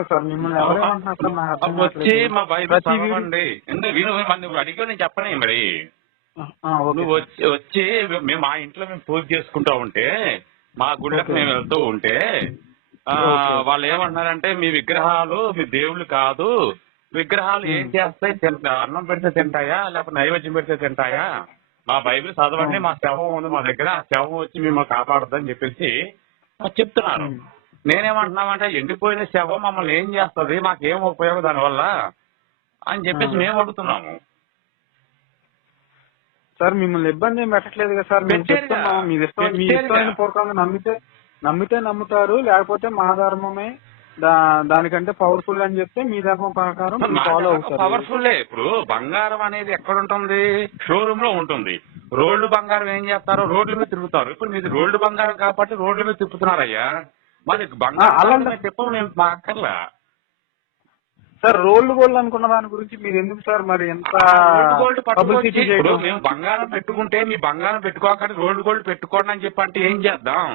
కదా సార్, మిమ్మల్ని ఎవరేమంటున్నారు సార్? నాకు అర్థం వచ్చి కావట్లేదు. మా బైబిల్ చదవండి. ఎందుకు నువ్వు అడిగా నేను చెప్పనే మరి. నువ్వు వచ్చి మేము మా ఇంట్లో మేము పూజ చేసుకుంటా ఉంటే, మా గుళ్ళకి మేము వెళ్తూ ఉంటే వాళ్ళు ఏమంటున్నారంటే మీ విగ్రహాలు మీ దేవుళ్ళు కాదు, విగ్రహాలు ఏం చేస్తాయి, అన్నం పెడితే తింటాయా లేకపోతే నైవేద్యం పెడితే తింటాయా, మా బైబిల్ చదవండి, మా శవం ఉంది మా దగ్గర, ఆ శవం వచ్చి మిమ్మల్ని కాపాడుతుందని చెప్పేసి చెప్తున్నారు. నేనేమంటున్నామంటే ఎండిపోయిన శవం మమ్మల్ని ఏం చేస్తుంది, మాకేం ఉపయోగం దానివల్ల అని చెప్పేసి మేము అడుగుతున్నాము. సార్ మిమ్మల్ని ఇబ్బంది ఏం పెట్టట్లేదు కదా సార్, మేము చెప్తున్నాం. మీ ఇష్టమైన పూర్వకంగా నమ్మితే నమ్ముతారు, లేకపోతే మా ధర్మమే దానికంటే పవర్ఫుల్ అని చెప్తే మీ ధర్మం ప్రకారం ఫాలో అవుతారు. పవర్ఫుల్లే. ఇప్పుడు బంగారం అనేది ఎక్కడ ఉంటుంది? షోరూమ్ లో ఉంటుంది. రోడ్డు బంగారం ఏం చేస్తారు? రోడ్ల మీద తిరుగుతారు. ఇప్పుడు మీది రోడ్డు బంగారం కాబట్టి రోడ్ల మీద తిప్పుతున్నారయ్యా. మరి బంగారం చెప్పం మేము మా అక్కర్లా సార్. రోల్డ్ గోల్డ్ అనుకున్న దాని గురించి మీరు ఎందుకు సార్ మరి ఎంత పబ్లిసిటీ చేయడం? మేము బంగారం పెట్టుకుంటే మీ బంగారం పెట్టుకోకండి, రోల్డ్ గోల్డ్ పెట్టుకోండి అని చెప్పి అంటే ఏం చేద్దాం?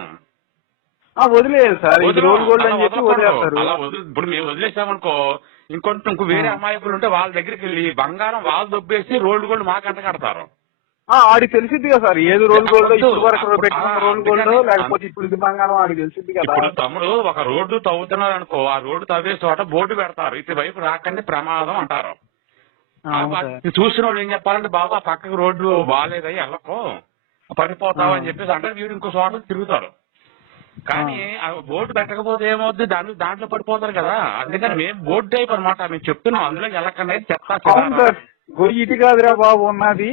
వదిలేదు సార్, ఇది రోల్డ్ గోల్డ్ అని చెప్పి వదిలేస్తారు. ఇప్పుడు మేము వదిలేసామనుకో, ఇంకొంచెం వేరే అమాయకులు ఉంటే వాళ్ళ దగ్గరికి వెళ్ళి బంగారం వాళ్ళు దొబ్బేసి రోల్డ్ గోల్డ్ మాకంట కడతారు. ఆడికి తెలిసింది కదా సార్, ఏది రోల్డ్ గోల్డ్ ఇప్పుడు వరకు పెట్టుకున్న రోల్డ్ గోల్డ్ లేకపోతే ఇప్పుడు ఇది బంగారం ఆడికి తెలిసింది కదా. ఇప్పుడు తమ్ముడు ఒక రోడ్డు తవ్వుతున్నారు అనుకో, ఆ రోడ్డు తవ్వే చోట బోర్డు పెడతారు, ఇటువైపు రాకండి ప్రమాదం అంటారు. చూసిన వాళ్ళు ఏం చెప్పాలంటే బాబా పక్కకు రోడ్డు బాగాలేదయ్యి వెళ్ళకో పడిపోతావు అని చెప్పేసి అంటే వీడు ఇంకో చోట తిరుగుతారు. కానీ ఆ బోర్డు పెట్టకపోతే ఏమవుద్ది, దాంట్లో పడిపోతారు కదా. అందుకని మేము బోర్డు టైప్ అనమాట మేము చెప్తున్నాం, అందులో వెళ్ళకండి చెప్తా. ఇటు కాదురా బాబు ఉన్నది,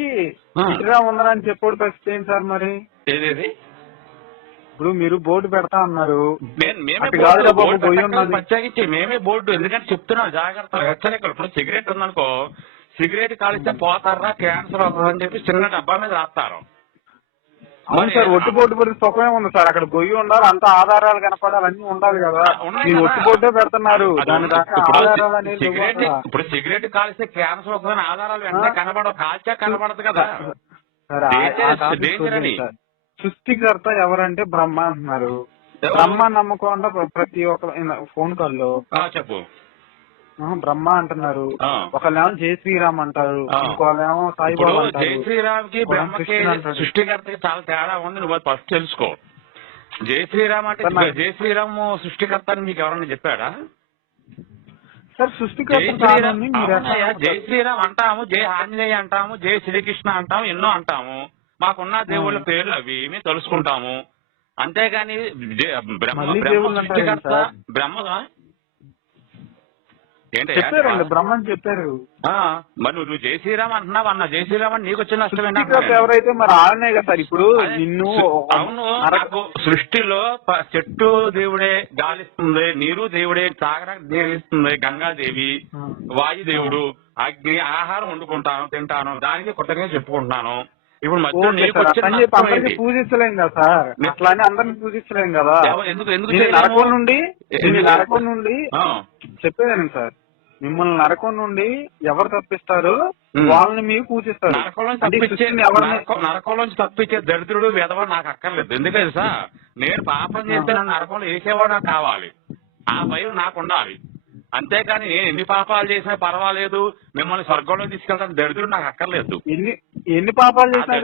ఇటుగా ఉందని చెప్పాడు పరిస్థితి సార్. మరి ఏదేది ఇప్పుడు మీరు బోర్డు పెడతా అన్నారు, ప్రత్యేకించి మేమే బోర్డు ఎందుకంటే చెప్తున్నాం జాగ్రత్త హెచ్చరికలు. ఇప్పుడు సిగరెట్ ఉందనుకో, సిగరెట్ కాలిస్తే పోతారా క్యాన్సర్ అవుతుందని చెప్పి చిన్న డబ్బా మీద రాస్తారు. అవును సార్, ఒట్టిపోటు పడి సుఖమే ఉంది సార్. అక్కడ గొయ్యి ఉండాలి, అంత ఆధారాలు కనపడాలి, అన్ని ఉండాలి కదా. మీరు ఒట్టిపోటే పెడుతున్నారు, దాని దాకా ఆధారాలు అనేది. ఇప్పుడు సిగరెట్ కాల్స్తే క్యాన్సర్ వస్తుందని ఆధారాలు వెంటనే కనబడవు, కాల్చా కనబడదు కదా. సృష్టికర్త ఎవరంటే బ్రహ్మ అంటున్నారు. బ్రహ్మ నమ్మకుండా ప్రతి ఒక్క ఫోన్ కాల్లో చెప్పు బ్రహ్మ అంటున్నారు, ఒకళ్ళేమో జై శ్రీరామ్ అంటారు, ఇంకోళ్ళేమో సాయిబాబా అంటారు. జై శ్రీరామ్ కి బ్రహ్మకి సృష్టికర్తకి చాలా తేడా ఉంది, నువ్వు ఫస్ట్ తెలుసుకో. జై శ్రీరామ్ అంటే జై శ్రీరామ్ సృష్టికర్త అని మీకు ఎవరన్నా చెప్పాడా సార్? సృష్టికర్త జై శ్రీరామ్ అంటాము, జై ఆంజనేయ అంటాము, జై శ్రీకృష్ణ అంటాము, ఎన్నో అంటాము. మాకున్న దేవుళ్ళ పేర్లు అవి మేము తెలుసుకుంటాము. అంతేగాని బ్రహ్మ సృష్టికర్త బ్రహ్మ చెప్పారండి, బ్రహ్మని చెప్పారు. మరి నువ్వు జై శ్రీరామ్ అంటున్నావు అన్న, జై శ్రీరామ్ అని నీకు వచ్చిన నష్టం ఎవరైతే మరి ఆడనే కదా సార్. ఇప్పుడు నిన్ను అవును, నాకు సృష్టిలో చెట్టు దేవుడే గాలిస్తుంది, నీరు దేవుడే తాగడానికి దేవిస్తుంది, గంగాదేవి, వాయుదేవుడు, అగ్ని, ఆహారం వండుకుంటాను తింటాను, దానికి కొత్తగా చెప్పుకుంటున్నాను. ఇప్పుడు అందరికి పూజించలేం కదా సార్, అట్లానే అందరిని పూజించలేం కదా. ఎందుకు నరకం నుండి చెప్పేదాన్ని సార్, మిమ్మల్ని నరకం నుండి ఎవరు తప్పిస్తారు వాళ్ళని మీరు పూజిస్తారు. నరకంలోంచి తప్పించే దరిద్రుడు వెధవ నాకు అక్కర్లేదు. ఎందుకంటే సార్ నేను పాపం చేస్తే నన్ను నరకంలో వేసేవాడు నాకు కావాలి, ఆ భయం నాకు ఉండాలి. అంతేకాని నేను ఎన్ని పాపాలు చేసినా పర్వాలేదు మిమ్మల్ని స్వర్గంలో తీసుకెళ్తాను దరిద్రుడు నాకు అక్కర్లేదు. ఎన్ని పాపాలు చేసినా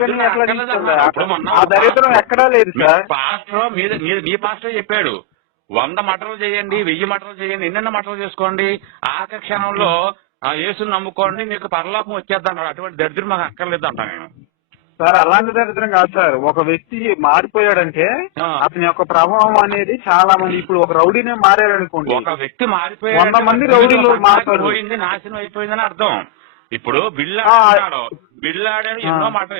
ఎక్కడా లేదు సార్. పాస్టర్ మీ పాస్టర్ చెప్పాడు 100 మటలు చేయండి, 1000 మటలు చేయండి, ఎన్నెన్న మటలు చేసుకోండి, ఆఖరి క్షణంలో యేసుని నమ్ముకోండి మీకు పరలోకం వచ్చేద్దాం. అటువంటి దరిద్రం మాకు అక్కర్లేదు అంటా నేను. సార్ అలాంటి దరిద్రం కాదు సార్, ఒక వ్యక్తి మారిపోయాడంటే అతని యొక్క ప్రభావం అనేది చాలా మంది. ఇప్పుడు ఒక రౌడీనే మారారనుకోండి, ఒక వ్యక్తి మారిపోయాడు 100 మంది రౌడీలు పోయింది, నాశనం అయిపోయిందని అర్థం. ఇప్పుడు బిల్లాడాడు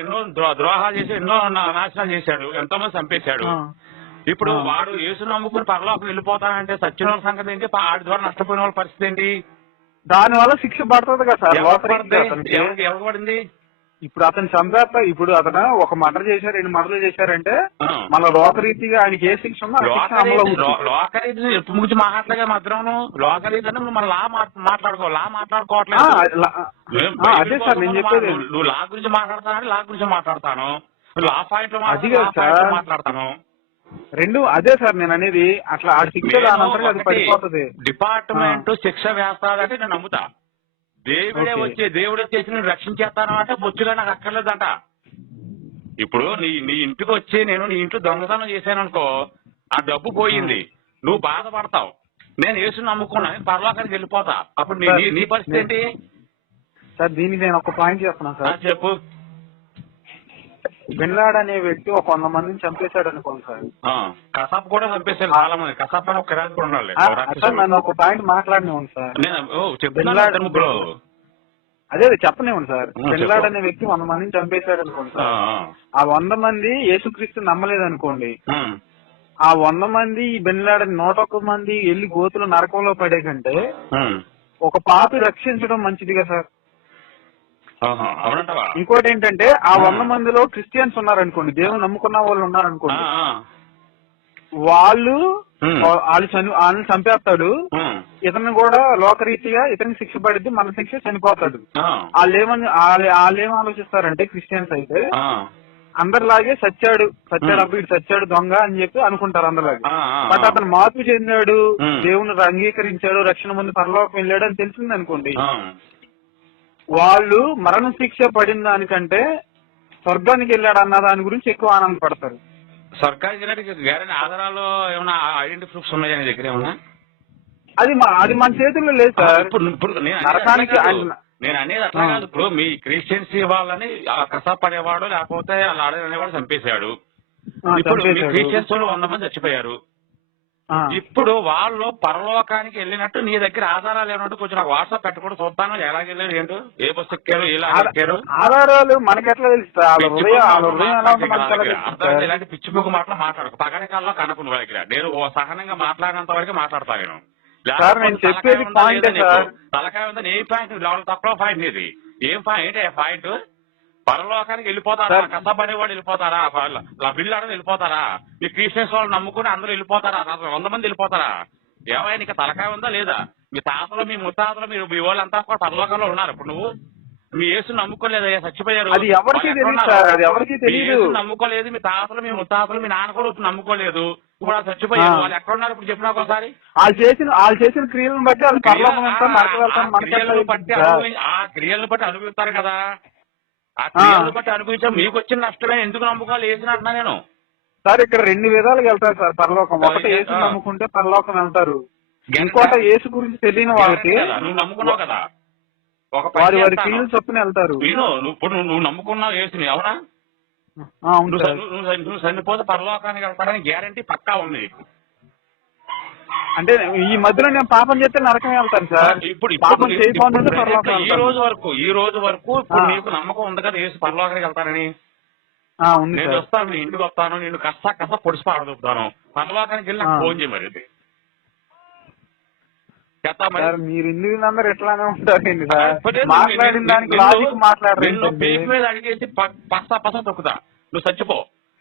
ఎన్నో ద్రోహాలు చేసి ఎన్నో నాశనం చేశాడు, ఎంతో మంది చంపేశాడు. ఇప్పుడు వాడు యేసు నమ్ముకుని పరలోకం వెళ్ళిపోతానంటే సచ్చిన వాళ్ళ సంగతి ఏంటి, ఆడి ద్వారా నష్టపోయిన వాళ్ళ పరిస్థితి ఏంటి? దాని వల్ల శిక్ష పడుతుంది కదా సార్. ఎవరికి పడింది? ఇప్పుడు అతను చంపేస్తా, ఇప్పుడు అతను ఒక మర్డర్ చేశారు, 2 మర్డర్లు చేశారంటే మన లోకరీతిగా ఆయనకి ఏ శిక్ష ఉందో లోకరీతి గురించి మాట్లాడగా మాత్రం లోకరీతి అంటే మనం మాట్లాడుకోవట్లేదు. అదే సార్ నేను చెప్పేది. నువ్వు లా గురించి మాట్లాడతానంటే లా గురించి మాట్లాడతాను, లా పాయింట్ మాట్లాడతాను. రెండు అదే సార్ నేను అనేది. అట్లా ఆ శిక్ష దానంతరం అది పడిపోతుంది. డిపార్ట్మెంట్ శిక్ష వేస్తాడంటే నేను నమ్ముతా. దేవుడు వచ్చేసి నేను రక్షించేస్తాను అంటే బొచ్చుగా నాకు అక్కర్లేదంట. ఇప్పుడు నీ ఇంటికి వచ్చి నేను నీ ఇంట్లో దొంగతనం చేశాను అనుకో, ఆ డబ్బు పోయింది, నువ్వు బాధపడతావు. నేను యేసుని నమ్ముకున్నా, పరలోకానికి వెళ్ళిపోతా. అప్పుడు నీ పరిస్థితి ఏంటి సార్? దీనికి నేను ఒక పాయింట్ చెప్తున్నా సార్. చెప్పు. బిన్ లాడెన్ అనే వ్యక్తి ఒక 100 మందిని చంపేశాడు అనుకోండి సార్. కసాప్ కూడా చంపేశారు చాలా మంది. కసాప్ అని ఒక కిరాయి కూడా ఉండాలి. నన్ను ఒక పాయింట్ మాట్లాడినివ్వండి సార్. బిన్ లాడెన్ అదే చెప్పనివ్వండి సార్. బిన్ లాడెన్ అనే వ్యక్తి 100 మందిని చంపేశాడు అనుకోండి సార్. ఆ 100 మంది యేసుక్రీస్తు నమ్మలేదు అనుకోండి. ఆ 100 మంది ఈ బిన్ లాడెన్ 101 మంది వెళ్లి గోతులు నరకంలో పడే కంటే ఒక పాపి రక్షించడం మంచిది కదా సార్. ఇంకోటి ఏంటంటే ఆ 100 మందిలో క్రిస్టియన్స్ ఉన్నారనుకోండి, దేవుని నమ్ముకున్న వాళ్ళు ఉన్నారనుకోండి, వాళ్ళని చంపేస్తాడు. ఇతను కూడా లోకరీతిగా ఇతనికి శిక్ష పడిద్ది, మన శిక్ష చనిపోతాడు. వాళ్ళేం ఆలోచిస్తారంటే క్రిస్టియన్స్ అయితే అందరిలాగే చచ్చాడు అప్పుడు ఇటు చచ్చాడు దొంగ అని చెప్పి అనుకుంటారు అందరిలాగే. బట్ అతను మార్పు చెందాడు, దేవుని అంగీకరించాడు, రక్షణ ముందు పరలోకం వెళ్ళాడు అని తెలిసింది అనుకోండి, వాళ్ళు మరణ శిక్ష పడిన దానికంటే స్వర్గానికి వెళ్ళాడు అన్న దాని గురించి ఎక్కువ ఆనందపడతారు. స్వర్గానికి వెళ్ళడానికి ఆధారాలు ఏమైనా ఐడెంటిటీ ప్రూఫ్స్ ఉన్నాయా నీ దగ్గర ఏమన్నా? అది మన చేతుల్లో లేదు సార్. నరకానికి నేను అనేది అట్లా కాదు. ఇప్పుడు మీ క్రిస్టియన్సీ వాళ్ళని కష్టపడేవాడు లేకపోతే అలా ఆడేవాడు చంపేశాడు. ఇప్పుడు మీ క్రిస్టియన్స్ వాళ్ళు 100 మంది చచ్చిపోయారు. ఇప్పుడు వాళ్ళు పరలోకానికి వెళ్ళినట్టు నీ దగ్గర ఆధారాలు ఏమంటే కొంచెం నాకు వాట్సాప్ పెట్టకుండా చూస్తాను. ఎలాగెళ్ళారు ఏంటో, ఏ బస్సు ఎక్కారు, ఎలా ఎక్కారు, ఆధారాలు మనకెట్లా తెలుస్తాయి? ఇలాంటి పిచ్చి పువ్వు మాటలు మాట్లాడకు. పగడకాల్లో కనుక నువ్వు దగ్గర నేను సహనంగా మాట్లాడినంత వరకు మాట్లాడతా. నేను చెప్పేది తలకాయ ఉందని ఏ పాయింట్ తక్కువ పాయింట్ ఇది ఏం పాయింట్? పాయింట్ పరలోకానికి వెళ్ళిపోతారా? కష్టపడేవాడు వెళ్ళిపోతారా? బిల్లు ఆడని వెళ్ళిపోతారా? ఈ క్రిస్టియన్స్ వాళ్ళు నమ్ముకుని అందరూ వెళ్ళిపోతారా? 100 మంది వెళ్ళిపోతారా? ఏమైనా నీకు తలకాయ ఉందా లేదా? మీ తాతలు మీ ముత్తాతలు మీ వాళ్ళంతా కూడా పరలోకంలో ఉన్నారు. ఇప్పుడు నువ్వు మీ యేసు నమ్ముకోలేదు, చచ్చిపోయారు. అది ఎవరికి తెలియదు. నమ్ముకోలేదు. మీ తాతలు మీ ముత్తాతలు మీ నాన్న కూడా నమ్ముకోలేదు. ఇప్పుడు చచ్చిపోయారు. వాళ్ళు ఎక్కడ ఉన్నారు ఇప్పుడు చెప్పినా ఒకసారి? వాళ్ళు చేసిన క్రియలను బట్టి ఆ క్రియలను బట్టి అనుభవిస్తారు కదా. ఆ క్రియలను బట్టి అనుభవించాం. మీకు వచ్చిన నష్టమే. ఎందుకు నమ్ముకోవాలి యేసుని అంటున్నా నేను. సార్ ఇక్కడ 2 విధాలుగా వెళ్తారు సార్ పరలోకం. ఒకటి యేసు నమ్ముకుంటే పరలోకం వెళ్తారు, ఇంకోట యేసు గురించి తెలియని వాళ్ళకి నువ్వు నమ్ముకున్నావు కదా వారి క్రియలు చొప్పున వెళ్తారు. ఇప్పుడు నువ్వు నమ్ముకున్నావు యేసుని, అవునా? నువ్వు చనిపోతే పరలోకానికి వెళ్తారని గ్యారంటీ పక్కా ఉంది. అంటే ఈ మధ్యలో నేను పాపం చేస్తే నరకం వెళ్తాను సార్. ఇప్పుడు ఈ రోజు వరకు ఇప్పుడు నీకు నమ్మకం ఉంది కదా యేసు పరలోకానికి వెళ్తారని? నేను వస్తాను, నీ ఇంటికి వస్తాను, నేను కష్ట పొడిసి పాడదొప్పుతాను. పరలోకానికి వెళ్ళి నాకు ఫోన్ చేయ. మరి మీరు ఇందుకు ఎట్లానే ఉంటారండి సార్. మాట్లాడిన దానికి లాజిక్ మాట్లాడరు. పేరు మీద అడిగేసి పస తొక్కుతా. నువ్వు చచ్చిపో,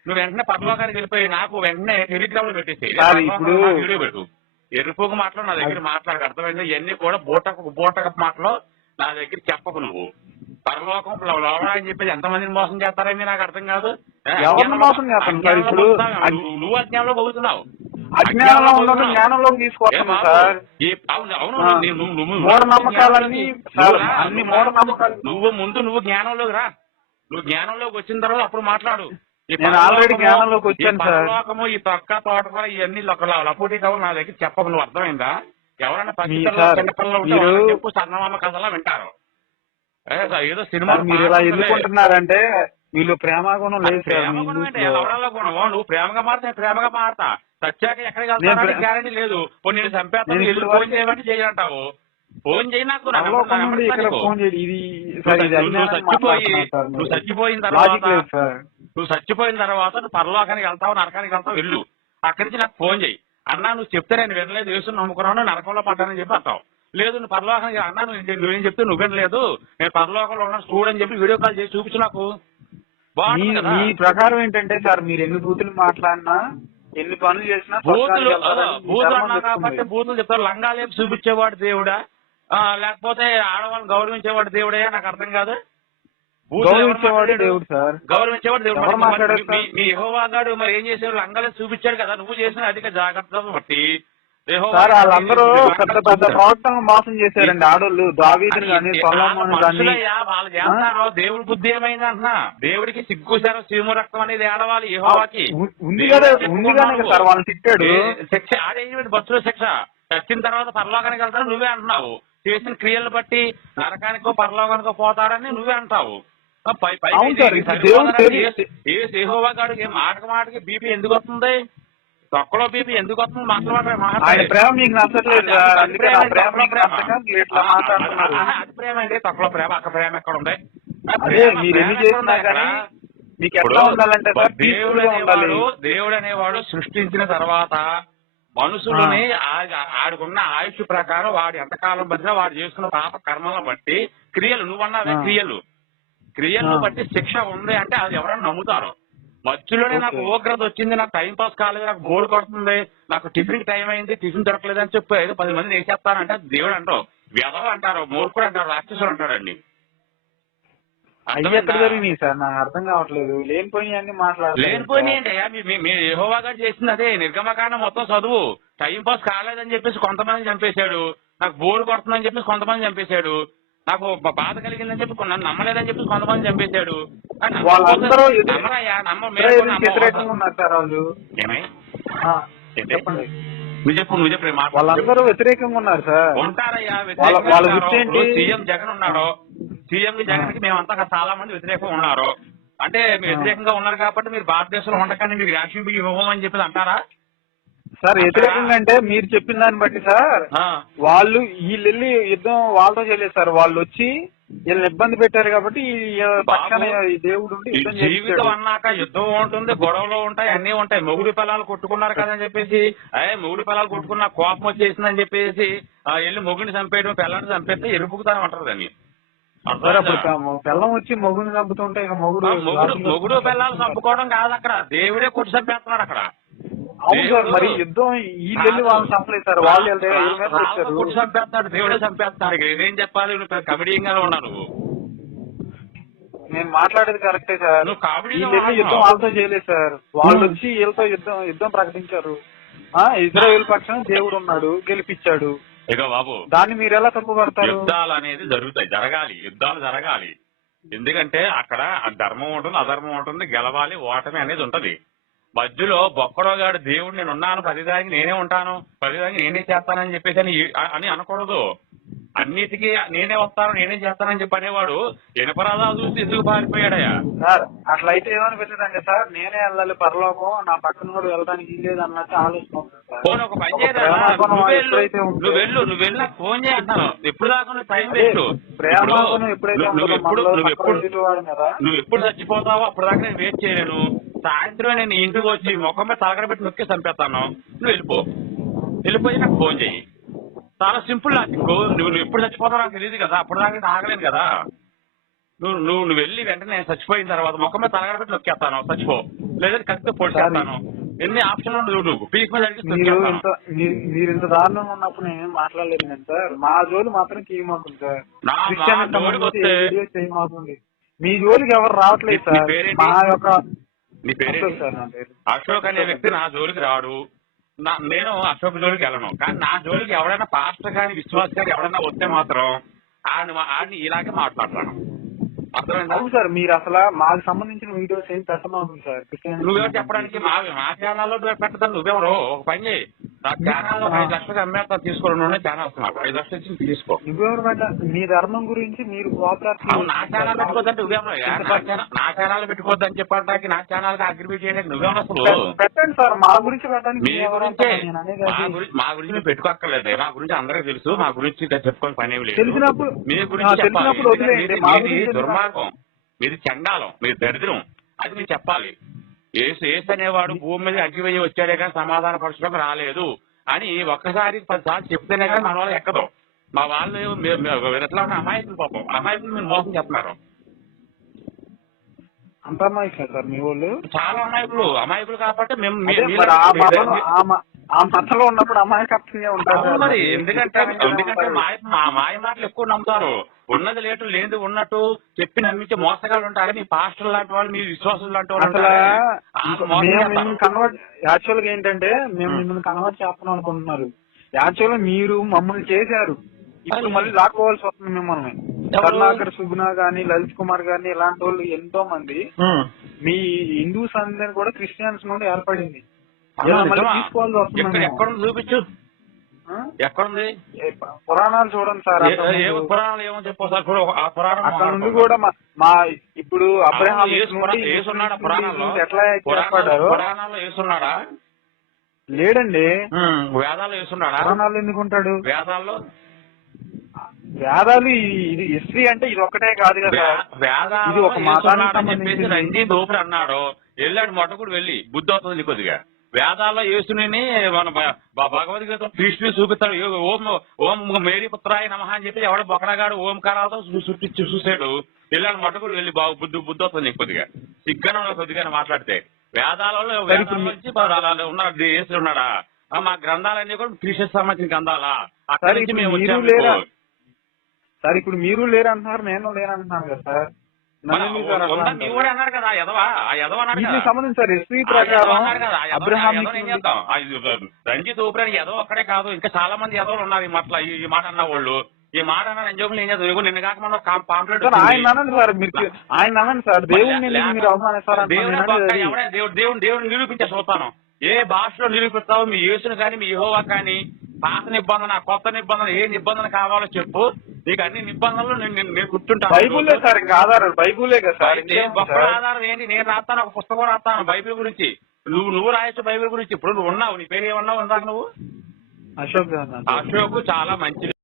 నువ్వు వెంటనే పరలోకానికి వెళ్ళిపోయి నాకు వెంటనే టెలిగ్రామ్ లో పెట్టేసి వీడియో పెట్టు. ఎరుపుకు మాటలు నా దగ్గర మాట్లాడక అర్థమైంది. ఇవన్నీ కూడా బూటక మాటలు నా దగ్గర చెప్పకు. నువ్వు పరలోకం లోపల అని చెప్పేసి ఎంతమందిని మోసం చేస్తారని నాకు అర్థం కాదు. నువ్వు అజ్ఞానంలో పోతున్నావు. జ్ఞానంలో తీసుకొస్తాను సార్. మూఢనమ్మకాలన్నీ అన్ని మూఢనమ్మకాలు. నువ్వు జ్ఞానంలోకి రా. నువ్వు జ్ఞానంలోకి వచ్చిన తర్వాత అప్పుడు మాట్లాడు. నేను ఆల్రెడీ జ్ఞానంలోకి వచ్చాను సార్. పరలోకము ఈ తొక్క తోటకూర ఇవన్నీ లపోటీ కవులు నా దగ్గర చెప్పకు. నువ్వు అర్థమైందా? ఎవరైనా చిన్నపిల్లలు చెప్పు సన్నమామ కథలా వింటారు. ఏదో సినిమా మీరు ఇలా ఎన్నుకుంటున్నారంటే వీళ్ళు ప్రేమగుణం లేదు. ఎవరల్లో గుణం? నువ్వు ప్రేమగా మారుతా, ప్రేమగా మారుతా. సత్యాక ఎక్కడికి వెళ్తాను గ్యారంటీ లేదు. నేను చంపేస్తాను, వెళ్ళి ఫోన్ చేయమంటే చేయంటావు. ఫోన్ చేయి నాకు. నువ్వు చచ్చిపోయిన తర్వాత నువ్వు పరలోకానికి వెళ్తావు, నరకానికి వెళ్తావు, వెళ్ళు. అక్కడి నుంచి నాకు ఫోన్ చేయి. అన్నా నువ్వు చెప్తే నేను వినలేదు, యేసుని నమ్ముకున్నాను, నరకంలో పడ్డానని చెప్పి అంటావు. లేదు నువ్వు పరలోకానికి అన్నా నువ్వేం చెప్తే నువ్వు వినలేదు, నేను పరలోకంలో ఉన్నాను చూడని చెప్పి వీడియో కాల్ చేసి చూపించు నాకు. మీ ప్రకారం ఏంటంటే సార్ మీరు ఎన్ని బూతులు మాట్లాడినా ఎన్ని పనులు చేసినా బూతులు అన్నా కాబట్టి బూతులు చెప్తారు. లంగాలేపు చూపించేవాడు దేవుడా లేకపోతే ఆడవాళ్ళని గౌరవించేవాడు దేవుడే? నాకు అర్థం కాదు. గౌరవించేవాడు దేవుడు సార్. గౌరవించేవాడు దేవుడు. ఎవరు మాట్లాడారు సార్? మీ యెహోవా గారు మరి ఏం చేశారు? లంగలే చూపించాడు కదా. నువ్వు చేసిన అధిక జాగ్రత్తలు బట్టి సార్ వాళ్ళందరూ పెద్ద పెద్ద ప్రవక్తలను మోసం చేశారండి ఆడోళ్ళు. దావీదుని కానీ సొలొమోను కానీ. వాళ్ళు చేస్తారో దేవుడి బుద్ధి ఏమైంది అంటున్నా. దేవుడికి సిగ్గుసారో సీము రక్తం అనేది ఏడవాలి యెహోవాకి. ఉంది కదా, ఉంది కానీ సార్ వాళ్ళని తిట్టాడు. శిక్ష ఆడేది బస్సులో శిక్ష. చచ్చిన తర్వాత పరలోకానికి వెళ్తారు నువ్వే అంటున్నావు. చేసిన క్రియలు బట్టి నరకానికో పరలోకానికో పోతారని నువ్వే అంటావు. యెహోవా గారు మాటకి బీపీ ఎందుకు వస్తుంది? తొక్కలో బీపీ ఎందుకు వస్తుంది? ఆయన ప్రేమ మీకు నచ్చట్లేదు. అది ప్రేమ అండి. తొక్కలో ప్రేమ, అక్క ప్రేమ ఎక్కడ ఉంది? మీరు ఎన్ని చేసినా కానీ మీకు ఎట్లా ఉండాలంటే దేవుడు అనేవాడు సృష్టించిన తర్వాత మనుషులని ఆడుకున్న ఆయుష్ ప్రకారం వాడు ఎంతకాలం బట్టినా వాడు చేసుకున్న పాప కర్మలను బట్టి క్రియలు, నువ్వన్నావే క్రియలను బట్టి శిక్ష ఉంది అంటే అది ఎవరైనా నమ్ముతారు. మధ్యలోనే నాకు ఓగ్రత వచ్చింది, నాకు టైం పాస్ కాలేదు, నాకు బోర్ కొడుతుంది, నాకు టిఫిన్ టైం అయింది, టిఫిన్ దొరకలేదు అని చెప్పి 10 మందిని వేసేస్తానంటే దేవుడు అంటారు, వ్యధవ అంటారు, మూర్ఖుడు అంటారు, రాక్షసుడు అంటారండి. జరిగినాయి సార్, నాకు అర్థం కావట్లేదు. లేనిపోయినాయి మాట్లాడారు. లేనిపోయినాయండి అయ్యా. మీ యెహోవా గారు చేసింది అదే. నిర్గమకాండం మొత్తం చదువు. టైం పాస్ కాలేదని చెప్పేసి కొంతమంది చంపేశాడు, నాకు బోర్ కొడుతుందని చెప్పేసి కొంతమంది చంపేశాడు, నాకు బాధ కలిగిందని చెప్పి నన్ను నమ్మలేదని చెప్పి కొంతమంది చంపేశాడు. వాళ్ళందరూ వాళ్ళందరూ వ్యతిరేకంగా ఉన్నారు సార్. ఉంటారయ్యా. సీఎం జగన్ ఉన్నాడు. సీఎం జగన్ కి మేమంతా చాలా మంది వ్యతిరేకంగా ఉన్నారు. అంటే మీరు వ్యతిరేకంగా ఉన్నారు కాబట్టి మీరు భారతదేశంలో ఉండకండి, మీకు రేషన్ బియ్యం ఇవ్వమని చెప్పి అంటారా సార్? వ్యతిరేకంగా అంటే మీరు చెప్పిన దాన్ని బట్టి సార్, వాళ్ళు వీళ్ళు వెళ్ళి యుద్ధం వాళ్ళతో చేయలేదు సార్. వాళ్ళు వచ్చి వీళ్ళని ఇబ్బంది పెట్టారు కాబట్టి దేవుడు జీవితం అన్నాక యుద్ధం ఉంటుంది, గొడవలు ఉంటాయి, అన్ని ఉంటాయి. మొగుడు పిల్లలు కొట్టుకున్నారు కదని చెప్పేసి మొగుడు పిల్లలు కొట్టుకున్న కోపం వచ్చేసిందని చెప్పేసి వెళ్ళి మొగుడిని చంపేయడం, పిల్లల్ని చంపేస్తే ఎరుపుకుతాను అంటారు దాన్ని. పిల్లం వచ్చి మొగుడిని చంపుతుంటే మొగుడు పిల్లలు చంపుకోవడం కాదు, అక్కడ దేవుడే కొట్టి చంపేస్తున్నాడు అక్కడ. అవును సార్, మరి యుద్ధం వీళ్ళు వాళ్ళని చంపలేదు సార్. వాళ్ళు కొట్టి చంపేస్తాడు, దేవుడే చంపేస్తాడు. నేనేం చెప్పాలి? నువ్వు కమెడీగా ఉన్నావు. నేను మాట్లాడేది కరెక్టే సార్. నువ్వు కామెడీ యుద్ధం వాళ్ళతో చేయలేదు సార్. వాళ్ళు వచ్చి వీళ్ళతో యుద్ధం ప్రకటించారు. ఇజ్రాయేల్ పక్షాన దేవుడు ఉన్నాడు, గెలిపించాడు. ఇక బాబు దాన్ని మీరు ఎలా తప్పుపడతారు? యుద్ధాలు అనేది జరగాలి, యుద్ధాలు జరగాలి. ఎందుకంటే అక్కడ ధర్మం ఉంటుంది, అధర్మం ఉంటుంది, గెలవాలి, ఓటమి అనేది ఉంటది. మధ్యలో బొక్కడోగాడు దేవుడు నేను ఉన్నాను, 10 దానికి నేనే ఉంటాను, 10 దానికి నేనే చేస్తానని చెప్పేసి అని అనకూడదు. అన్నిటికీ నేనే వస్తాను, నేనే చేస్తానని చెప్పి అనేవాడు ఇనపరాధాలు చూసి ఎందుకు పారిపోయాడయ్యా సార్? అట్లయితే ఏమనిపిస్తుందంటే సార్, నేనే వెళ్ళాలి పరలోకం, నా పక్కన కూడా వెళ్ళడానికి లేదు అన్నట్టు ఆలోచన. ఒక పని చేయరా, నువ్వు వెళ్ళు, నాకు ఫోన్ చేస్తాను. ఎప్పుడు దాకా టైం వేస్ట్. నువ్వు ఎప్పుడు చచ్చిపోతావో అప్పుడు దాకా నేను వేస్ట్ చేయలేను. సాయంత్రం నేను ఇంటికి వచ్చి ముఖం మీద తలగడ పెట్టి నొక్కి చంపేస్తాను. నువ్వు వెళ్ళిపోయి నాకు ఫోన్ చెయ్యి. చాలా సింపుల్ లాజిక్. నువ్వు ఎప్పుడు చచ్చిపోతావు నాకు తెలియదు కదా, అప్పుడు దాకా ఆగలేదు కదా. నువ్వు వెళ్ళి వెంటనే నేను చచ్చిపోయిన తర్వాత ముఖం మీద తలగడ పెట్టి నొక్కేస్తాను, చచ్చిపో, లేదంటే కత్తితో పొడిచేస్తాను. ఎన్ని ఆప్షన్లు నువ్వు పీక్ మీద మీరు ఇంత దారుణంగా ఉన్నప్పుడు నేను మాట్లాడలేదు నేను సార్. మా జోలు మాత్రం చేయమాకుంది సార్. చేయమాకుంది. మీ జోలికి ఎవరు రావట్లేదు సార్. మా యొక్క నీ పేరు అశోక్ అనే వ్యక్తి నా జోలికి రాడు. నేను అశోక్ జోలికి వెళ్ళను. కానీ నా జోలికి ఎవరైనా పాస్టర్ కానీ విశ్వాస్ కానీ ఎవరైనా వస్తే మాత్రం ఆడిని ఇలాగే మాట్లాడతాను. అవును సార్, మీరు అసలు మాకు సంబంధించిన వీడియోస్ ఏం పెట్టమవుతుంది సార్. నువ్వెవరు చెప్పడానికి? మా ఛానల్లో పెట్టడం నువ్వెవరు? ఒక పని చేయి, నా ఛానల్లో 5 లక్షలకు అమ్మేస్తా, తీసుకోవడం ఛానల్స్ నాకు 5 లక్షలు ఇచ్చి తీసుకో. నువ్వెవరు మీ ధర్మం గురించి మీరు నా ఛానల్ పెట్టుకోవద్దంటే నువ్వెవరు? నా ఛానల్ పెట్టుకోవద్దని చెప్పడానికి, నా ఛానల్ కి అగ్రిమెంట్ చేయడానికి నువ్వెవరు అసలు? పెట్టండి సార్, మా గురించి పెట్టండి. మీ గురించే మా గురించి పెట్టుకోక్కర్లేదు. మా గురించి అందరికీ తెలుసు. మా గురించి చెప్పుకొని పని ఏమి లేదు. తెలిసినప్పుడు మీ గురించి చెప్పాలి. దుర్మార్గం, మీది చండాలం, మీది దరిద్రం, అది మీరు చెప్పాలి. ఏసు అనేవాడు భూమి మీద అగ్గి వెయ్యి వచ్చాడే కానీ సమాధాన పరచుకోవడం రాలేదు అని ఒక్కసారి 10 సార్లు చెప్తేనే కానీ మన వాళ్ళు ఎక్కదు. మా వాళ్ళు ఎట్లా ఉన్న అమాయకులు, పాపం అమాయకులు మీరు మోసం చేస్తున్నారు. అంత అమాయకులు సార్ మీ వాళ్ళు? చాలా అమాయకులు కాబట్టి మేము ఆ మతంలో ఉన్నప్పుడు అమాయకత్వంగా ఉంటారు అవును సార్. మరి ఎందుకంటే మాయ మాటలు ఎక్కువ నమ్ముతారు. ఉన్నది లేటు లేనిది ఉన్నట్టు చెప్పి నమ్మించే మోసగాళ్ళు ఉంటారు. మీ పాస్టర్ లాంటి వాళ్ళు, మీ విశ్వాసులు లాంటి వాళ్ళు అసలు మేము కన్వర్ట్ యాక్చువల్ గా ఏంటంటే మేము మిమ్మల్ని కన్వర్ట్ చేస్తాం అనుకుంటున్నారు. యాక్చువల్ గా మీరు మమ్మల్ని చేశారు, ఇప్పుడు మళ్ళీ లాక్కోవాల్సి వస్తుంది మిమ్మల్ని. కరుణాకర్ సుగుణ గాని, లలిత్ కుమార్ గాని ఇలాంటి వాళ్ళు ఎంతో మంది మీ హిందూస్ అందరినీ కూడా క్రిస్టియన్స్ నుండి ఏర్పడింది. తీసుకోవాల్సి వస్తుంది. ఎక్కడ చూపించు, ఎక్కడుంది పురాణాలు చూడండి సార్. పురాణాలు ఏమో చెప్పు సార్. ఆ పురాణం అక్కడ నుండి కూడా మా ఇప్పుడు అబ్రహాం ఏసున్నాడా పురాణాల్లో? ఎట్లా ఏర్పడ్డారు? పురాణాల్లో ఏసున్నాడా? లేడండి. వేదాలు ఏసున్నాడా? పురాణాలు ఎందుకుంటాడు? వేదాలు ఇది హిస్టరీ అంటే ఇది ఒక్కటే కాదు కదా. వేదాలు ఒక మాతాన్ని చెప్పేసి రంజీ దోపుడు అన్నాడు. వెళ్ళాడు మొట్టకుడు వెళ్ళి బుద్ధి అవుతుంది కొద్దిగా. వేదాల్లో యేసుని మన భగవద్గీత కృష్ణుని చూపిస్తాడు. ఓం మేరీ పుత్రాయ నమః అని చెప్పి ఎవడ బొకడగాడు ఓంకారాలతో చూసాడు. వెళ్ళాడు మొట్టకుడు వెళ్ళి బుద్ధి అవుతుంది కొద్దిగా. సిగ్గానే కొద్దిగానే మాట్లాడితే. వేదాలలో నుంచి ఉన్నాడు యేసుడు ఉన్నాడా? మా గ్రంథాలన్నీ కూడా క్రీస్తు సంబంధించిన గ్రంథాలా? అక్కడి నుంచి మేము వచ్చాము సార్. ఇప్పుడు మీరు లేరు అంటున్నారు, నేను లేరు అంటున్నాను కదా సార్. అన్నాడు కదా ఎదవా, ఆ ఎదవ అన్నాడు సంబంధించి సార్ హిస్టరీ ప్రకారం అబ్రహాం రంజిత్ ఊపిరి ఎదవ ఒక్కడే కాదు, ఇంకా చాలా మంది ఎదవలు ఉన్నారు ఈ మాట ఈ మాట అన్న వాళ్ళు. ఈ మాట అన్న ఎంజోగులు ఏం చేద్దాం. నిన్న కాకుండా పాంప్లెట్ ఆయన అనండి సార్, ఆయన అనండి సార్. దేవుడిని నిరూపించే చూస్తాను. ఏ భాషలో నిరూపిస్తావు? మీ యేసుని కానీ మీ యెహోవా కానీ పాత నిబంధన కొత్త నిబంధన ఏ నిబంధన కావాలో చెప్పు. నీకు అన్ని నిబంధనలు నేను కూర్చుంటాను. బైబుల్లే సార్ ఇంకా ఆధారం, బైబుల్లే కదా సార్. గొప్ప ఆధారం ఏంటి? నేను రాస్తాను, ఒక పుస్తకం రాస్తాను బైబిల్ గురించి. నువ్వు రాయొచ్చు బైబిల్ గురించి. ఇప్పుడు నువ్వు ఉన్నావు, నీ పేరు ఏమన్నావు ఇందాక నువ్వు? అశోక్. అశోక్ చాలా మంచిది.